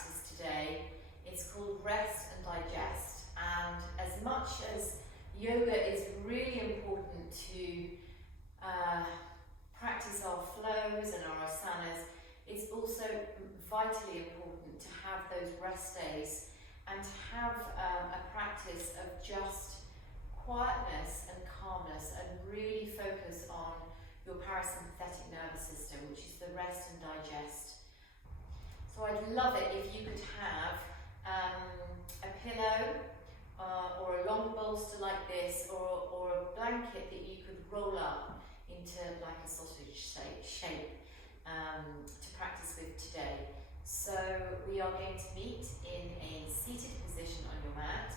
practice today. It's called Rest and Digest, and as much as yoga is really important to practice our flows and our asanas, it's also vitally important to have those rest days and to have a practice of just quietness and calmness and really focus on your parasympathetic nervous system, which is the rest and digest. So I'd love it if you could have a pillow or a long bolster like this, or a blanket that you could roll up into like a sausage shape to practice with today. So we are going to meet in a seated position on your mat.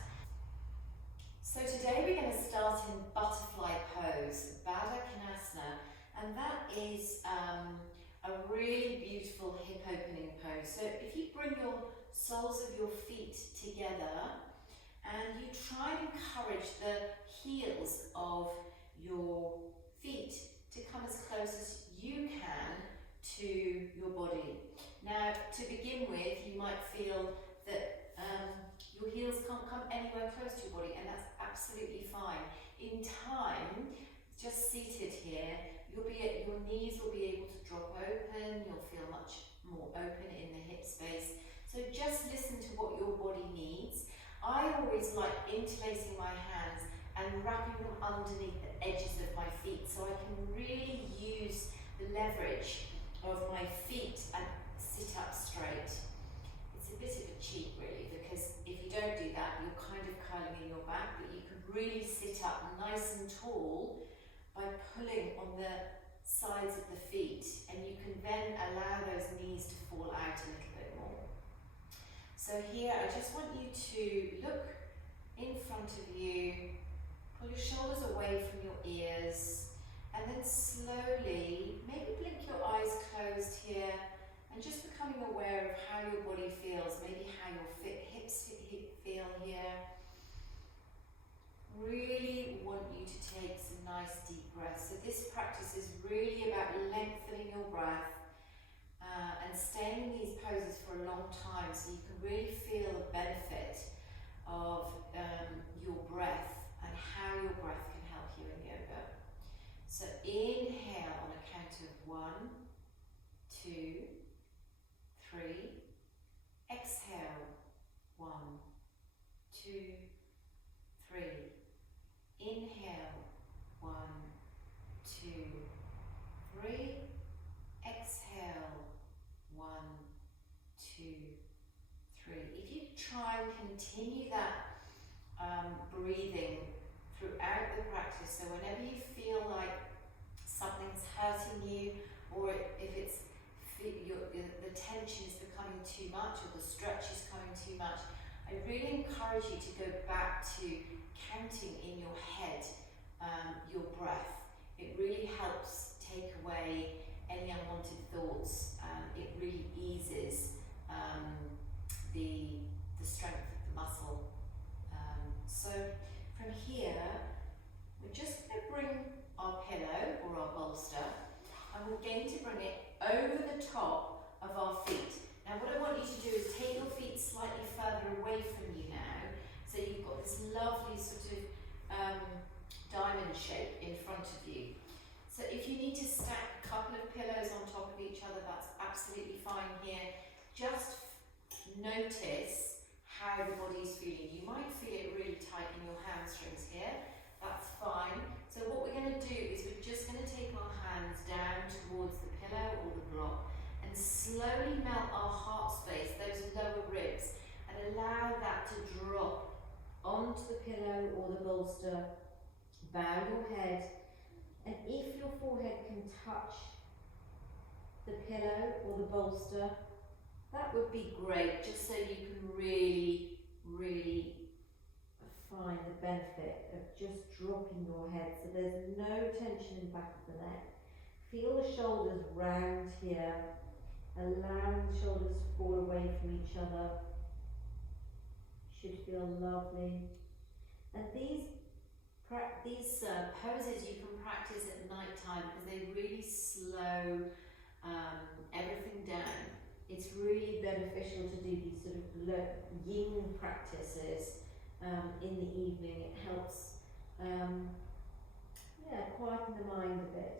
So today we're going to start in butterfly pose, Baddha Konasana, and that is a really beautiful hip opening pose. So if you bring your soles of your feet together and you try and encourage the heels of your feet to come as close as you can to your body. Now, to begin with, you might feel that your heels can't come anywhere close to your body, and that's absolutely fine. In time, just seated here, your knees will be able to drop open, you'll feel much more open in the hip space. So just listen to what your body needs. I always like interlacing my hands and wrapping them underneath the edges of my feet so I can really use the leverage of my feet and sit up straight. It's a bit of a cheat really, because if you don't do that, you're kind of curling in your back, but you can really sit up nice and tall by pulling on the sides of the feet, and you can then allow those knees to fall out a little bit more. So here I just want you to look in front of you, pull your shoulders away from your ears, and then slowly, maybe blink your eyes closed here, and just becoming aware of how your body feels, maybe how your hips feel here. Really want you to take some nice deep breaths. So this practice is really about lengthening your breath and staying in these poses for a long time, so you can really feel the benefit of your breath and how your breath can help you in yoga. So inhale on a count of 1, 2, 3. Exhale, 1, 2, 3. Inhale, 1, 2, 3. Exhale, 1, 2, 3. If you try and continue that breathing throughout the practice, so whenever you feel like something's hurting you, or if it's the tension is becoming too much, or the stretch is coming too much, I really encourage you to go back to counting in your head your breath. It really helps take away any unwanted thoughts. It really eases the strength of the muscle. So from here, we're just going to bring our pillow or our bolster, and we're going to bring it over the top of our feet. Now what I want you to do is take your feet slightly further away from you now, so you've got this lovely sort of diamond shape in front of you. So if you need to stack a couple of pillows on top of each other, that's absolutely fine here. Just notice how the body's feeling. You might feel it really tight in your hamstrings here. That's fine. So what we're going to do is we're just going to take our hands down towards the pillow or the block and slowly melt our heart space, those lower ribs, and allow that to drop onto the pillow or the bolster. Bow your head, and if your forehead can touch the pillow or the bolster, that would be great, just so you can really, really find the benefit of just dropping your head, so there's no tension in the back of the neck. Feel the shoulders round here, allowing the shoulders to fall away from each other. Should feel lovely. And these poses you can practice at night time because they really slow everything down. It's really beneficial to do these sort of yin practices in the evening. It helps, quieten the mind a bit.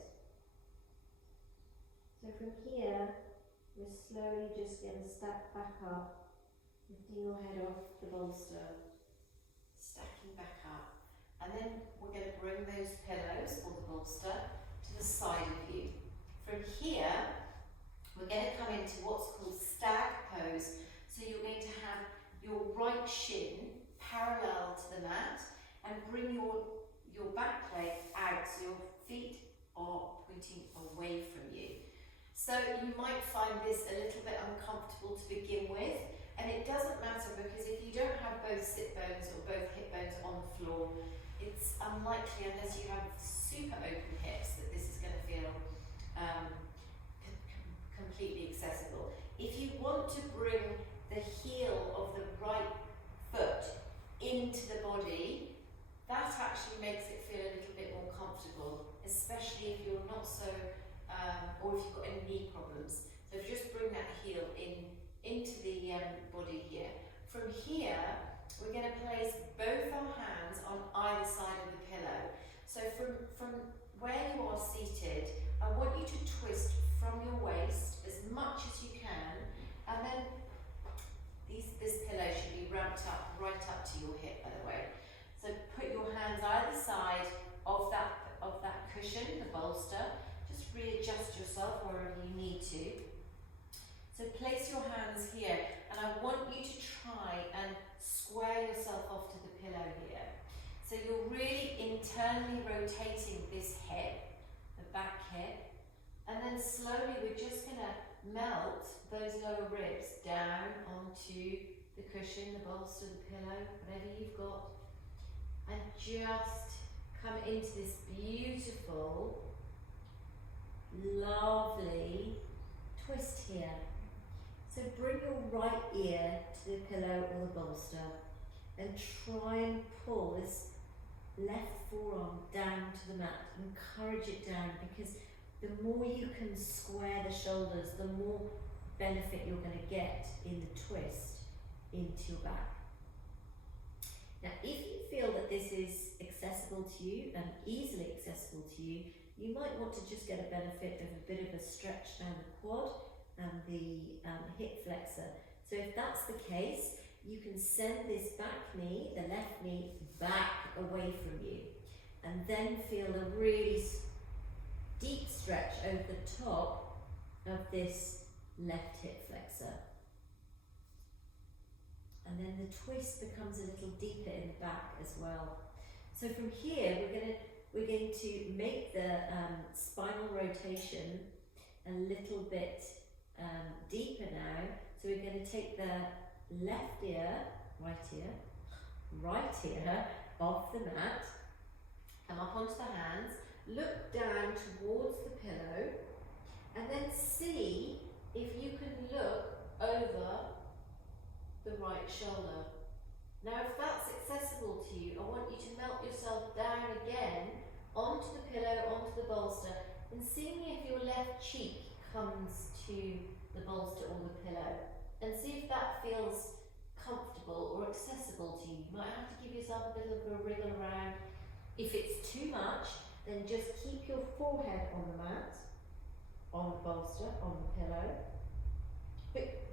So from here, we're slowly just going to stack back up, lifting your head off the bolster. Stacking back up. And then we're going to bring those pillows or the bolster to the side of you. From here, we're going to come into what's called stag pose. So you're going to have your right shin parallel to the mat and bring your back leg out so your feet are pointing away from you. So you might find this a little bit uncomfortable to begin with, and it doesn't matter because if you don't have both sit bones or both hip bones on the floor, it's unlikely, unless you have super open hips, that this is going to feel completely accessible. If you want to bring the heel of the right foot into the body, that actually makes it feel a little bit more comfortable, especially if you're not so, or if you've got any knee problems. So just bring that heel into the body here. From here, we're going to place both our hands on either side of the pillow. So from where you are seated, I want you to twist from your waist as much as you can, and then this pillow should be ramped up right up to your hip, by the way. So put your hands either side of that cushion, the bolster. Just readjust yourself wherever you need to. So place your hands here, and I want you to try and square yourself off to the pillow here. So you're really internally rotating this hip, the back hip, and then slowly we're just going to melt those lower ribs down onto the cushion, the bolster, the pillow, whatever you've got, and just come into this beautiful, lovely twist here. So bring your right ear to the pillow or the bolster and try and pull this left forearm down to the mat. Encourage it down, because the more you can square the shoulders, the more benefit you're going to get in the twist into your back. Now, if you feel that this is accessible to you and easily accessible to you, you might want to just get a benefit of a bit of a stretch down the quad and the hip flexor. So if that's the case, you can send this back knee, the left knee, back away from you, and then feel a really deep stretch over the top of this left hip flexor. And then the twist becomes a little deeper in the back as well. So from here, we're going to make the spinal rotation a little bit deeper now. So we're going to take the left ear, right ear off the mat, come up onto the hands, look down towards the pillow, and then see if you can look over the right shoulder. Now, if that's accessible to you, I want you to melt yourself down again onto the pillow, onto the bolster, and seeing if your left cheek comes to the bolster or the pillow, and see if that feels comfortable or accessible to you. You might have to give yourself a bit of a wriggle around. If it's too much, then just keep your forehead on the mat, on the bolster, on the pillow, but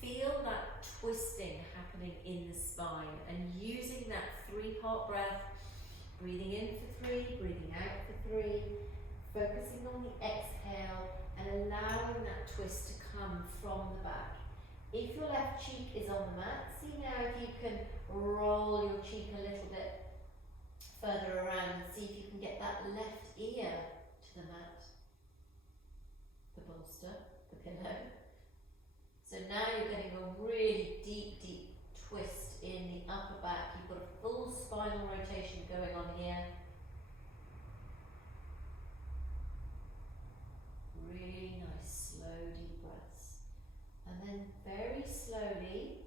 feel that twisting happening in the spine, and using that 3-part breath, breathing in for 3, breathing out for 3, focusing on the exhale and allowing that twist to come from the back. If your left cheek is on the mat, see now if you can roll your cheek a little bit further around and see if you can get that left ear to the mat, the bolster, the pillow. So now you're getting a really deep, deep twist in the upper back. You've got a full spinal rotation going on here. Really nice, slow, deep breaths. And then very slowly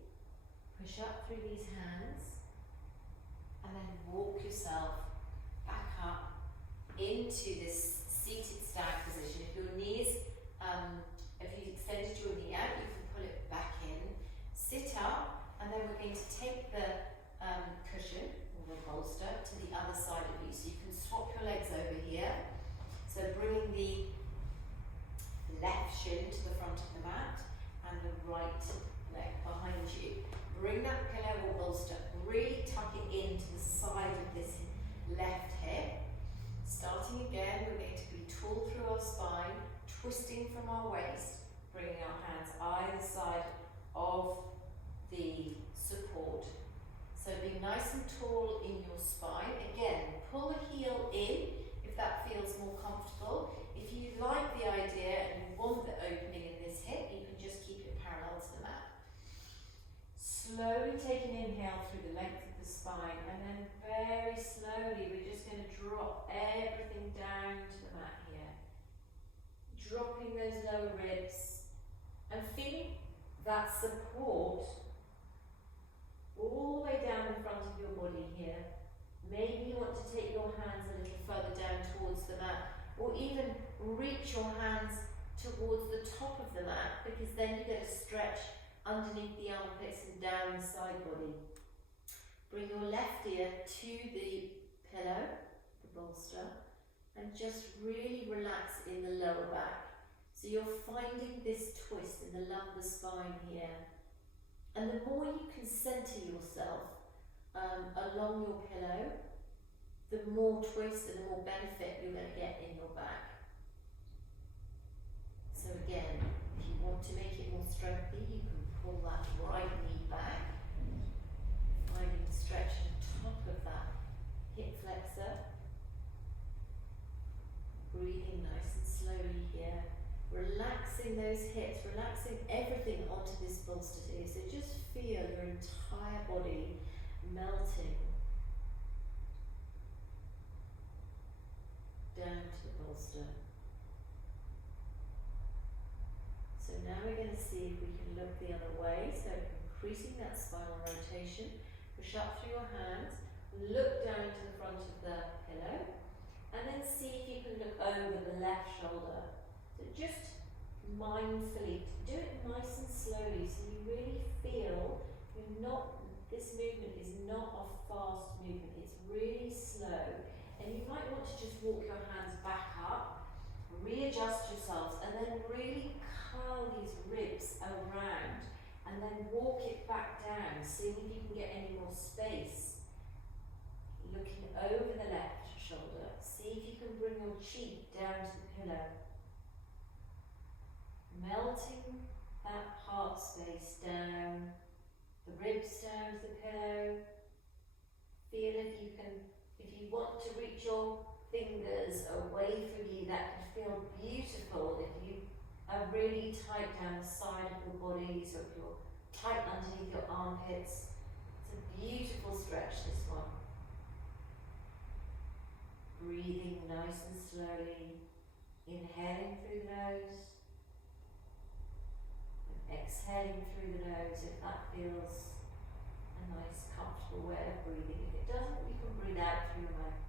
push up through these hands and then walk yourself back up into this seated stag position. If your knees, if you've extended your knee out, you can pull it back in bring that pillow or bolster, really tuck it into the side of this left hip. Starting again, we're going to be tall through our spine, twisting from our waist, bringing our hands either side of the support. So be nice and tall in your spine. Again, pull the heel in if that feels more comfortable. If you like the idea and you want the opening in this hip, you can just keep it parallel to the mat. Slowly take an inhale through the length of the spine, and then very slowly we're just going to drop everything down to the mat here. Dropping those lower ribs and feeling that support all the way down the front of your body here. Maybe you want to take your hands a little further down towards the mat, or even reach your hands towards the top of the mat, because then you get a stretch underneath the armpits and down the side body. Bring your left ear to the pillow, the bolster, and just really relax in the lower back. So you're finding this twist in the lumbar spine here. And the more you can center yourself along your pillow, the more twist and the more benefit you're going to get in your back. So again, if you want to make it more strengthy, you can pull that right knee back, finding the stretch on top of that hip flexor. Breathing nice and slowly here. Relaxing those hips, relaxing everything onto this bolster today. So just feel your entire body melting down to the bolster. So now we're going to see if we can look the other way. So increasing that spinal rotation. Push up through your hands, look down to the front of the pillow, and then see if you can look over the left shoulder. So just mindfully, do it nice and slowly so you really feel this movement is not a fast movement, it's really slow. And you might want to just walk your hands back up, readjust yourselves, and then really curl these ribs around, and then walk it back down, seeing if you can get any more space. Looking over the left shoulder, see if you can bring your cheek down to the pillow. Melting that heart space down, the ribs down to the pillow. Feel if you want to reach your fingers away from you, that can feel beautiful if you are really tight down the side of your body, so if you're tight underneath your armpits. It's a beautiful stretch, this one. Breathing nice and slowly, inhaling through the nose, and exhaling through the nose if that feels a nice, comfortable way of breathing. If it doesn't, you can breathe out through your mouth.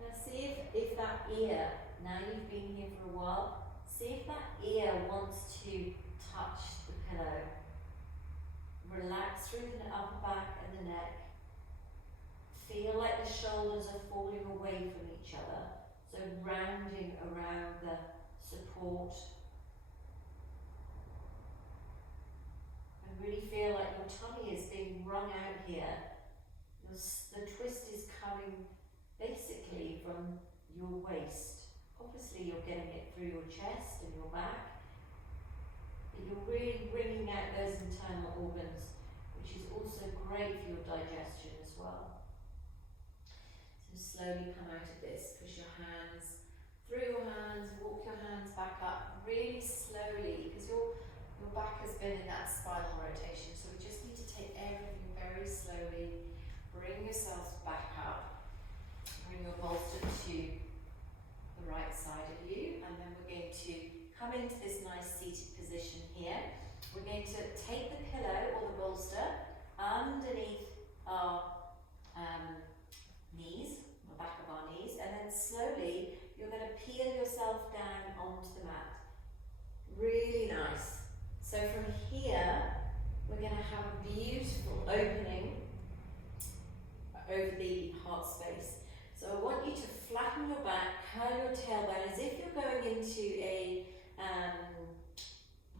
Now see if that ear, now you've been here for a while, see if that ear wants to touch the pillow. Relax through the upper back and the neck. Feel like the shoulders are falling away from each other, so rounding around the support. And really feel like your tummy is being wrung out here. The twist is coming basically from your waist. Obviously you're getting it through your chest and your back, but you're really wringing out those internal organs, which is also great for your digestion as well. Slowly come out of this, push your hands through your hands, walk your hands back up really slowly, because your back has been in that spinal rotation, so we just need to take everything very slowly. Bring yourselves back up, bring your bolster to the right side of you, and then we're going to come into this nice seated position here. We're going to take the pillow or the bolster underneath our knees, the back of our knees, and then slowly you're going to peel yourself down onto the mat. Really nice. So from here, we're going to have a beautiful opening over the heart space. So I want you to flatten your back, curl your tailbone as if you're going into a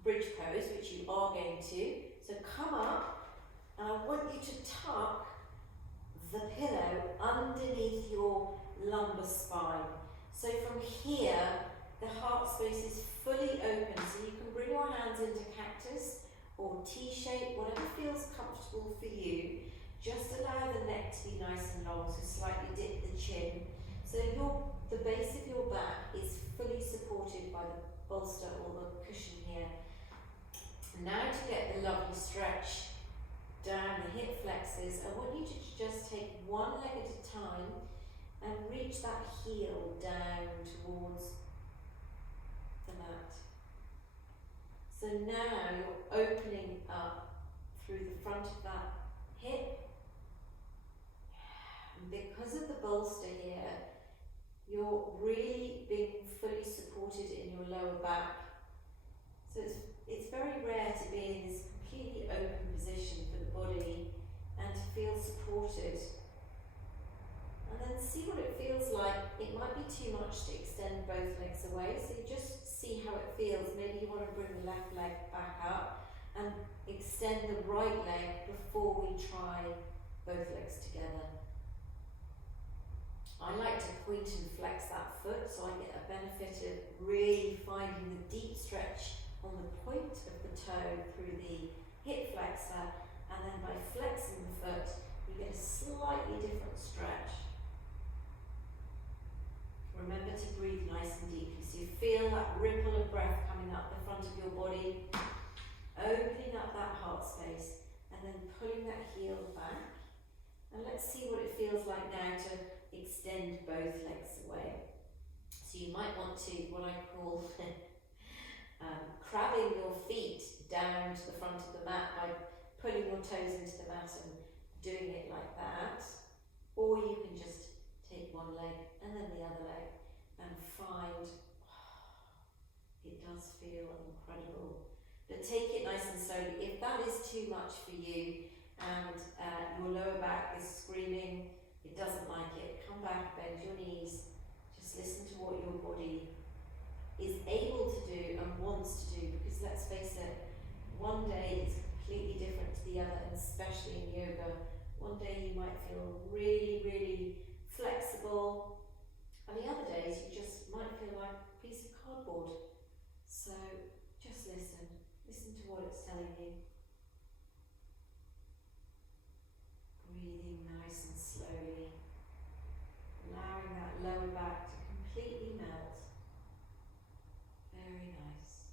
bridge pose, which you you are going to. So come up, and I want you to tuck the pillow underneath your lumbar spine. So from here, the heart space is fully open, so you can bring your hands into cactus or T-shape, whatever feels comfortable for you. Just allow the neck to be nice and long, so slightly dip the chin. So the base of your back is fully supported by the bolster or the cushion here. Now to get the lovely stretch down the hip flexors, I want you to just take one leg at a time and reach that heel down towards the mat. So now you're opening up through the front of that hip. And because of the bolster here, you're really being fully supported in your lower back. So it's very rare to be in this completely open position for the body and to feel supported. And then see what it feels like. It might be too much to extend both legs away, so you just see how it feels. Maybe you want to bring the left leg back up and extend the right leg before we try both legs together. I like to point and flex that foot so I get a benefit of really finding the deep stretch on the point of the toe through the hip flexor, and then by flexing the foot you get a slightly different stretch. Remember to breathe nice and deeply, so you feel that ripple of breath coming up the front of your body, opening up that heart space, and then pulling that heel back. And let's see what it feels like now to extend both legs away. So you might want to, what I call crabbing your feet down to the front of the mat by pulling your toes into the mat and doing it like that. Or you can just take one leg and then the other leg and find, it does feel incredible. But take it nice and slowly. If that is too much for you and your lower back is screaming, it doesn't like it, come back, bend your knees, just listen to what your body is able to do and wants to do, because let's face it, one day is completely different to the other, and especially in yoga. One day you might feel really, really flexible, and the other days you just might feel like a piece of cardboard. So just listen to what it's telling you. Breathing nice and slowly, allowing that lower back to completely melt. Very nice.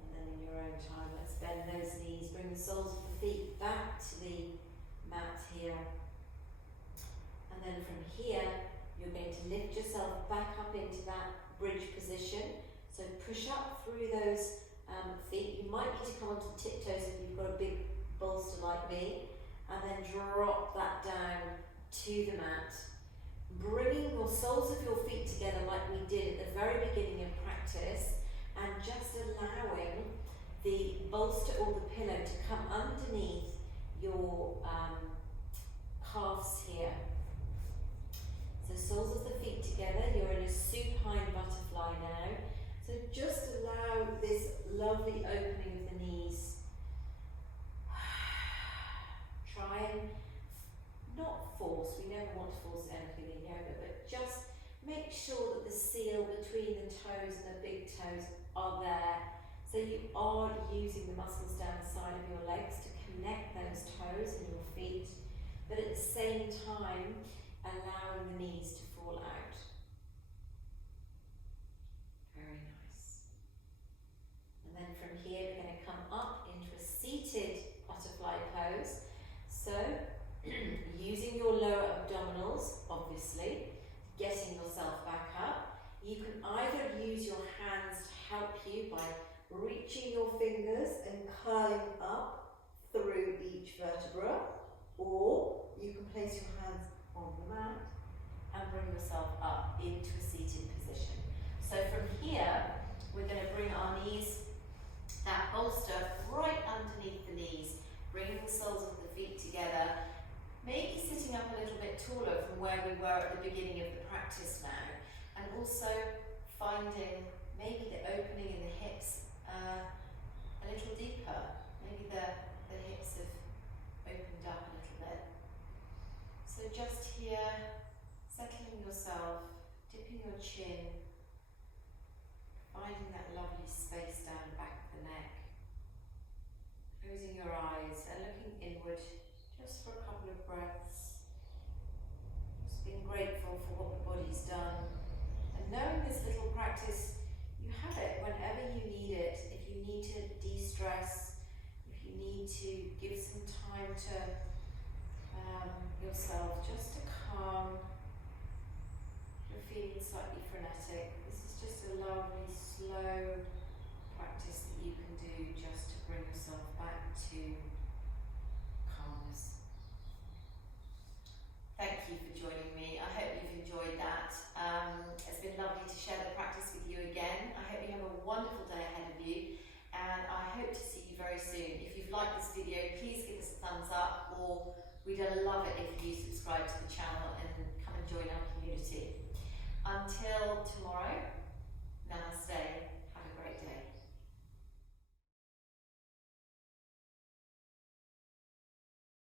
And then in your own time, let's bend those knees, bring the soles of the feet back to the mat here. And then from here, you're going to lift yourself back up into that bridge position. So push up through those feet. You might need to come onto the tiptoes if you've got a big bolster like me, and then drop that down to the mat. Bringing your soles of your feet together like we did at the very beginning of practice, and just allowing the bolster or the pillow to come underneath your calves here. So soles of the feet together, you're in a supine butterfly now. So just allow this lovely opening of the knees. Try and not force, we never want to force anything in yoga, but just make sure that the seal between the toes and the big toes are there. So you are using the muscles down the side of your legs to connect those toes and your feet, but at the same time allowing the knees to fall out. Very nice. And then from here we're going to come up into a seated butterfly pose. So using your lower abdominals, obviously, getting yourself back up. You can either use your hands to help you by reaching your fingers and curling up through each vertebra, or you can place your hands on the mat and bring yourself up into a seated position. So from here, we're going to bring our knees, that bolster right underneath the knees, bringing the soles of the feet together, maybe sitting up a little bit taller from where we were at the beginning of the practice now, and also finding maybe the opening in the hip a little deeper. Maybe the hips have opened up a little bit. So just here, settling yourself, dipping your chin, finding that lovely space down the back of the neck, closing your eyes and looking inward just for a couple of breaths. Just being grateful for what the body's done. And knowing this little practice, you have it whenever you need it. If you need to de-stress, if you need to give some time to yourself just to calm, if you're feeling slightly frenetic, this is just a lovely, slow practice that you can do just to bring yourself back to calmness. Thank you for joining me. I hope you've enjoyed that. It's been lovely to share the practice with you again. I hope you have a wonderful day ahead of you, and I hope to see you very soon. If you've liked this video, please give us a thumbs up, or we'd love it if you subscribe to the channel